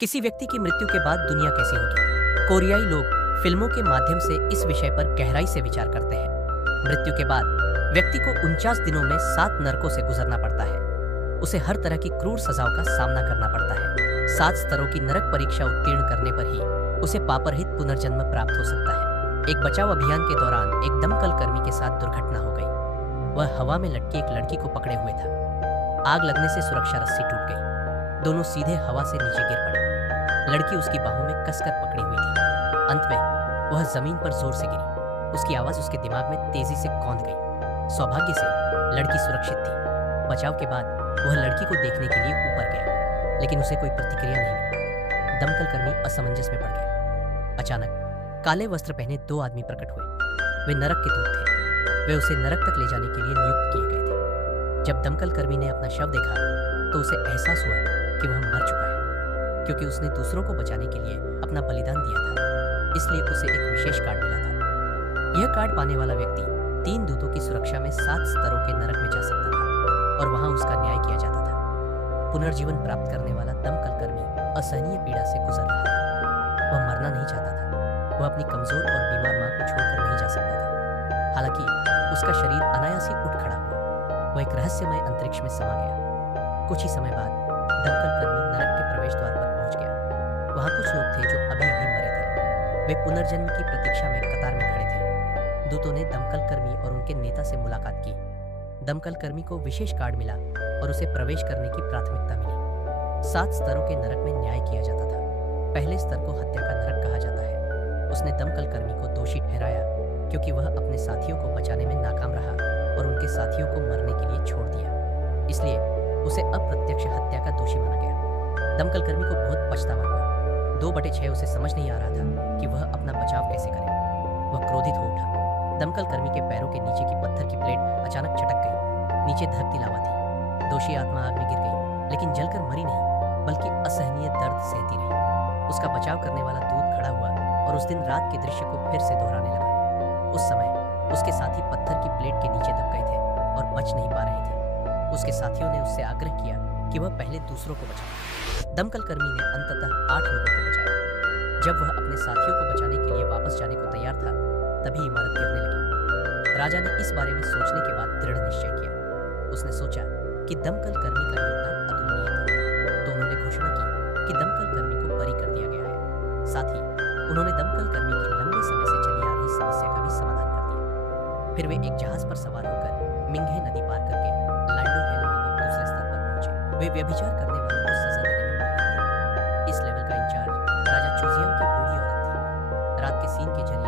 किसी व्यक्ति की मृत्यु के बाद दुनिया कैसी होगी? कोरियाई लोग फिल्मों के माध्यम से इस विषय पर गहराई से विचार करते हैं। मृत्यु के बाद व्यक्ति को 49 दिनों में 7 नरकों से गुजरना पड़ता है। उसे हर तरह की क्रूर सजाओं का सामना करना पड़ता है। 7 स्तरों की नरक परीक्षा उत्तीर्ण करने पर ही उसे पापरहित पुनर्जन्म प्राप्त हो सकता है। एक बचाव अभियान के दौरान एक दमकल कर्मी के साथ दुर्घटना हो गई। वह हवा में लटकी एक लड़की को पकड़े हुए था। आग लगने से सुरक्षा रस्सी टूट गई। दोनों सीधे हवा से नीचे गिर पड़े। लड़की उसकी बाहों में कसकर पकड़ी हुई थी। अंत में वह जमीन पर जोर से गिरी। उसकी आवाज उसके दिमाग में तेजी से कौंध गई। सौभाग्य से लड़की सुरक्षित थी। बचाव के बाद वह लड़की को देखने के लिए ऊपर गया, लेकिन उसे कोई प्रतिक्रिया नहीं मिली। दमकल कर्मी असमंजस में पड़ गया। अचानक काले वस्त्र पहने 2 आदमी प्रकट हुए। वे नरक के दूत थे। वे उसे नरक तक ले जाने के लिए नियुक्त किए गए थे। जब दमकल कर्मी ने अपना शव देखा तो उसे एहसास हुआ कि वह मर चुका है, क्योंकि उसने दूसरों को बचाने के लिए अपना बलिदान दिया था। इसलिए उसे एक विशेष कार्ड मिला था। यह कार्ड पाने वाला व्यक्ति 3 दूतों की सुरक्षा में 7 स्तरों के नरक में जा सकता था और वहां उसका न्याय किया जाता था। पुनर्जीवन प्राप्त करने वाला दमकल कर्मी असहनीय पीड़ा से गुजर रहा था। वह मरना नहीं चाहता था। वह अपनी कमजोर और बीमार मां को छोड़कर नहीं जा सकता था। हालांकि उसका शरीर अनायास ही उठ खड़ा हुआ। वह एक रहस्यमय अंतरिक्ष में समा गया। कुछ ही समय बाद दमकल कर्मी नरक के प्रवेश द्वार पर पहुंच गया। वहां कुछ लोग थे जो अभी अभी मरे थे। वे पुनर्जन्म की प्रतीक्षा में कतार में खड़े थे। दूतों ने दमकल कर्मी और उनके नेता से मुलाकात की। दमकल कर्मी को विशेष कार्ड मिला और उसे प्रवेश करने की प्राथमिकता मिली। 7 स्तरों के नरक में न्याय किया जाता था। पहले स्तर को हत्या का नरक कहा जाता है। उसने दमकल कर्मी को दोषी ठहराया, क्योंकि वह अपने साथियों को बचाने में नाकाम रहा और उनके साथियों को मरने के लिए छोड़ दिया। इसलिए उसे अप्रत्यक्ष हत्या का दोषी माना गया। दमकल कर्मी को बहुत पछतावा हुआ। 2/6 उसे समझ नहीं आ रहा था कि वह अपना बचाव कैसे करे। वह क्रोधित हो उठा। दमकल कर्मी के पैरों के नीचे की पत्थर की प्लेट अचानक छटक गई। नीचे धरती लावा थी। दोषी आत्मा आग में गिर गई, लेकिन जलकर मरी नहीं, बल्कि असहनीय दर्द सहती रही। उसका बचाव करने वाला दूत खड़ा हुआ और उस दिन रात के दृश्य को फिर से दोहराने लगा। उस समय उसके साथी पत्थर की प्लेट के नीचे दब गए थे और बच नहीं पा रहे थे। उसके साथियों ने उससे आग्रह किया कि वह पहले दूसरों को बचाए। दमकल कर्मी ने अंततः 8 लोगों को बचाया। जब वह अपने साथियों को बचाने के लिए वापस जाने को तैयार था, तभी इमारत गिरने लगी। राजा ने इस बारे में सोचने के बाद दृढ़ निश्चय किया। उसने सोचा कि दमकल कर्मी का योगदान अतुलनीय था, तो उन्होंने घोषणा की कि दमकल कर्मी को बरी कर दिया गया है। साथ ही उन्होंने दमकल कर्मी की लंबे समय से चली आ रही समस्या का भी समाधान कर दिया। फिर वे एक जहाज पर सवार होकर मिंघे नदी पार करके लांडो हेल नामक दूसरे स्तर पर पहुंचे। वे व्यभिचार करने वालों को सजा देने में माहिर थे। इस लेवल का इंचार्ज राजा चुजियांग की बूढ़ी औरत थी। रात के सीन के जरिए